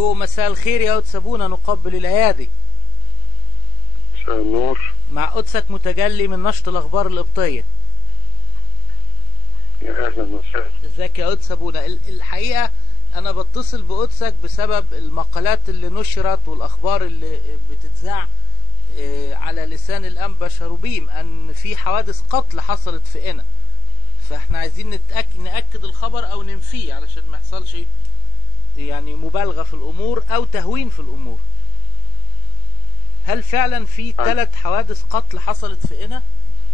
الو، مساء الخير يا قدس ابونا، نقبل الايادي. مساء النور. مع قدسك متجلي من نشط الاخبار القبطيه. يا اهلا وسهلا. ازيك يا قدس ابونا؟ الحقيقه انا بتصل بقدسك بسبب المقالات اللي نشرت والاخبار اللي بتتذاع على لسان الانبا شروبيم ان في حوادث قتل حصلت في قنا، فاحنا عايزين نأكد الخبر او ننفيه علشان ما يحصلش يعني مبالغة في الامور او تهوين في الامور. هل فعلا في 3 حوادث قتل حصلت في قنا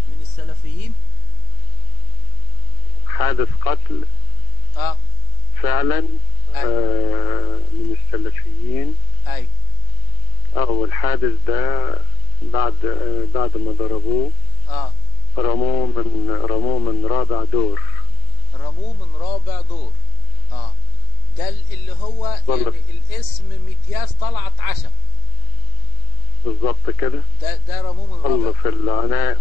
من السلفيين؟ حادث قتل أيوة. فعلا من السلفيين. ايوه. والحادث ده بعد ما ضربوه رموه من رابع دور. ده اللي هو يعني الاسم متياس طلعت عشب بالظبط كده. ده رموه من رابع.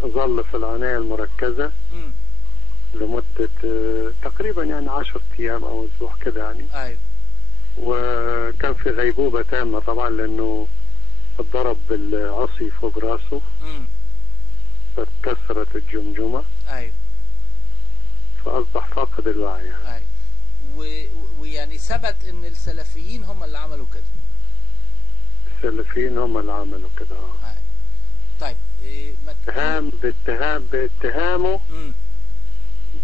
ظل في العناية المركزة لمدة تقريبا يعني 10 ايام او اسبوع كده يعني. ايوه. وكان في غيبوبة تامة طبعا لانه اتضرب بالعصي فوق راسه فاتكسرت الجمجمة. ايوه. فاصبح فاقد الوعي يعني. ايوه. ويعني ثبت ان السلفيين هم اللي عملوا كده. السلفيين هم اللي عملوا كده. ايوه. طيب باتهامه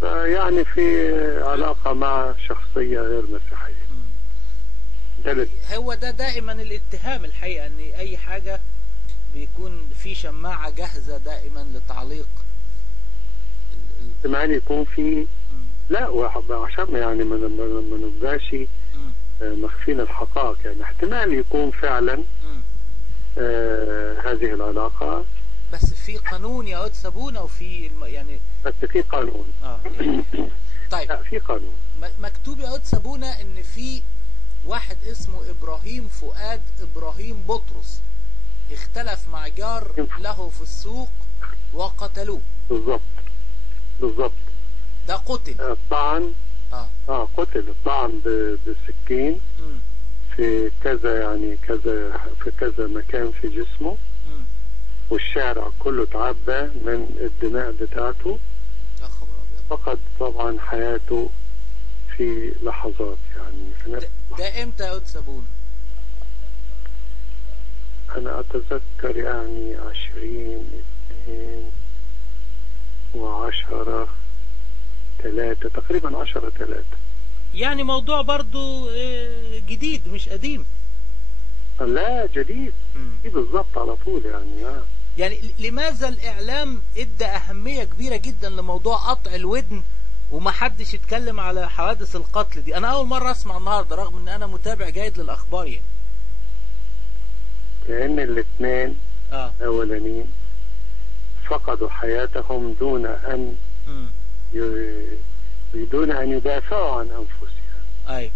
يعني في علاقة مع شخصية غير مسيحية. هو ده دائما الاتهام الحقيقة، ان اي حاجة بيكون في شماعة جاهزة دائما لتعليق احتمال يكون في لا عشان يعني ما نبقاش مخفين الحقائق، يعني احتمال يكون فعلا هذه العلاقة. بس في قانون يا قدس ابونا وفي يعني بس في قانون. يعني. طيب لا في قانون مكتوب يا قدس ابونا ان في واحد اسمه ابراهيم فؤاد ابراهيم بطرس اختلف مع جار له في السوق وقتلوه. بالضبط. ده قتل طعن. قتل طعن بالسكين في كذا مكان في جسمه. والشارع كله تعبى من الدماء بتاعته. يا خبر ابيض. فقد طبعا حياته في لحظات يعني. ده امتى يا قدس ابونا؟ انا اتذكر يعني 20/10/3 تقريبا 10/3. يعني موضوع برضو جديد مش قديم. لا جديد. بالظبط على طول يعني. يعني لماذا الاعلام ادى اهمية كبيرة جدا لموضوع قطع الودن ومحدش يتكلم على حوادث القتل دي؟ انا اول مرة اسمع النهاردة رغم ان انا متابع جيد للاخبار يعني. لان الاثنين اولانيين فقدوا حياتهم دون ان يدافعوا عن انفسهم. ايوه.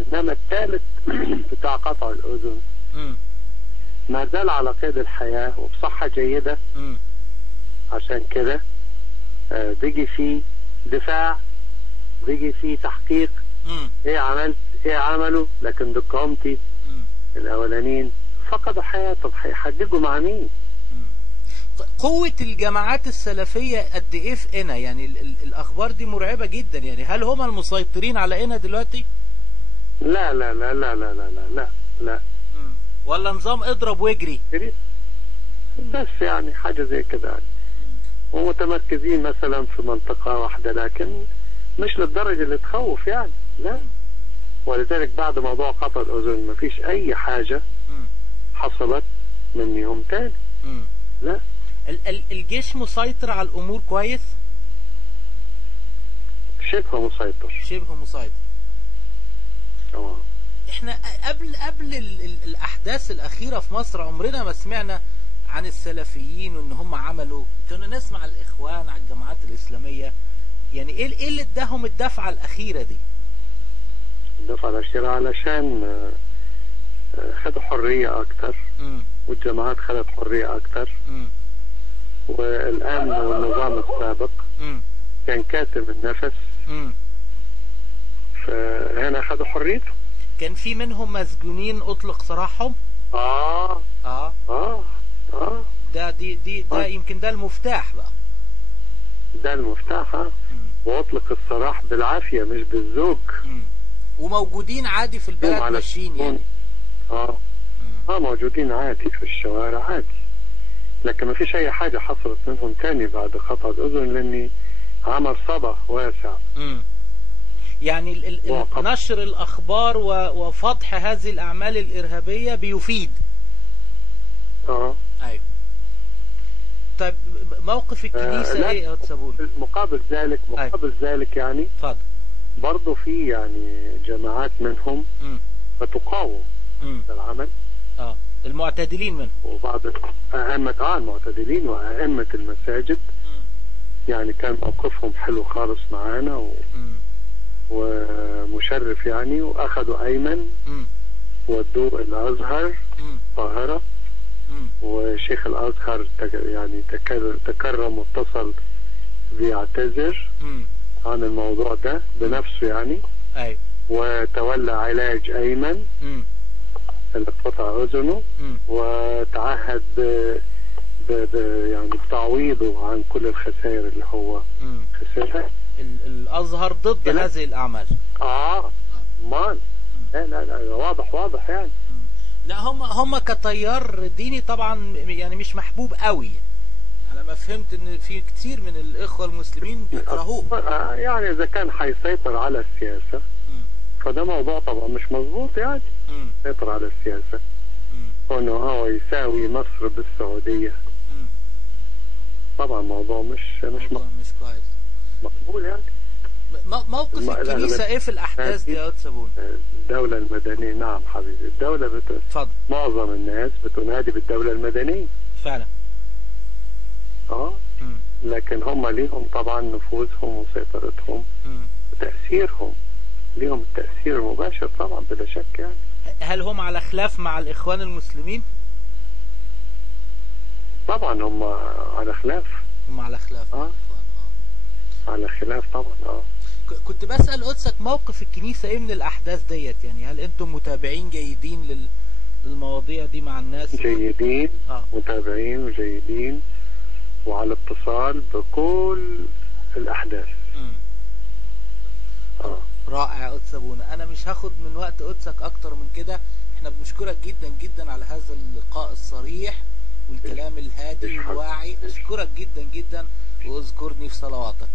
انما الثالث بتاع قطع الاذن ما زال على قيد الحياة وبصحة جيدة. عشان كده بيجي فيه دفاع، بيجي فيه تحقيق. ايه عملوا، لكن دكامتي الاولانيين فقدوا حياتهم، هيحددوا مع مين؟ قوة الجماعات السلفية قد ايه في قنا؟ يعني الاخبار دي مرعبة جدا يعني. هل هم المسيطرين على قنا دلوقتي؟ لا لا لا لا لا لا لا لا لا. ولا نظام اضرب واجري بس يعني حاجة زي كده يعني. ومتمركزين مثلا في منطقة واحدة لكن مش للدرجة اللي تخوف يعني. لا. ولذلك بعد موضوع قطع الأذن ما فيش أي حاجة حصلت من يوم تاني. لا. الجيش مسيطر على الأمور كويس؟ شبه مسيطر. احنا قبل الأحداث الأخيرة في مصر عمرنا ما سمعنا عن السلفيين وإن هم عملوا. كنا نسمع الإخوان على الجماعات الإسلامية. يعني ايه اللي اداهم الدفعة الأخيرة دي؟ الدفعة الأخيرة علشان خدوا حرية أكتر. والجماعات خدت حرية أكتر. والأمن والنظام السابق كان كاتم النفس. فهنا خدوا حريته. كان في منهم مسجونين اطلق سراحهم. اه اه اه اه ده يمكن ده المفتاح بقى. ده المفتاح. واطلق السراح بالعافية مش بالزوج. وموجودين عادي في البلد ماشيين يعني. موجودين عادي في الشوارع عادي، لكن ما فيش اي حاجة حصلت منهم تاني بعد خطأ الاذن، لاني عمل صدى واسع. يعني نشر الاخبار وفضح هذه الاعمال الارهابية بيفيد. ايوه. طيب موقف الكنيسة ايه يا أستاذ سابونا؟ مقابل ذلك يعني اتفضل. برضه في يعني جماعات منهم بتقاوم العمل. المعتدلين منهم، وبعض أئمة المعتدلين وأئمة المساجد يعني كان موقفهم حلو خالص معانا ومشرف يعني، وأخذوا أيمن ودوه الأزهر القاهرة، وشيخ الأزهر يعني تكرم واتصل بيعتذر عن الموضوع ده بنفسه يعني. أيوة. وتولى علاج أيمن اللي قطع أذنه، وتعهد يعني بتعويضه عن كل الخسائر اللي هو خسرها. الأزهر ضد هذه الأعمال. مان لا واضح يعني. لا هم كتيار ديني طبعا يعني مش محبوب قوي، على ما فهمت ان في كتير من الاخوة المسلمين بيكرهوه. يعني اذا كان هيسيطر على السياسة فده موضوع طبعا مش مظبوط يعني. يسيطر على السياسة وانه هو يساوي مصر بالسعودية، طبعا موضوع مش كويس مقبول يعني. موقف الكنيسة ايه في الاحداث دي يا أستاذ سابونا؟ الدولة المدنية. نعم حبيبي، الدولة معظم الناس بتنادي بالدولة المدنية فعلا. لكن هم ليهم طبعا نفوذهم وسيطرتهم وتأثيرهم، ليهم التأثير المباشر طبعا بلا شك يعني. هل هم على خلاف مع الإخوان المسلمين؟ طبعا هم على خلاف. على خلاف طبعا. كنت بسأل قدسك موقف الكنيسة ايه من الأحداث ديت، يعني هل انتم متابعين جيدين للمواضيع دي مع الناس؟ جيدين. متابعين وجيدين وعلى اتصال بكل الأحداث. رائع يا أستاذ سابونا. أنا مش هاخد من وقت قدسك أكتر من كده. احنا بنشكرك جدا جدا على هذا اللقاء الصريح والكلام الهادي والواعي. أشكرك جدا جدا، واذكرني في صلواتك.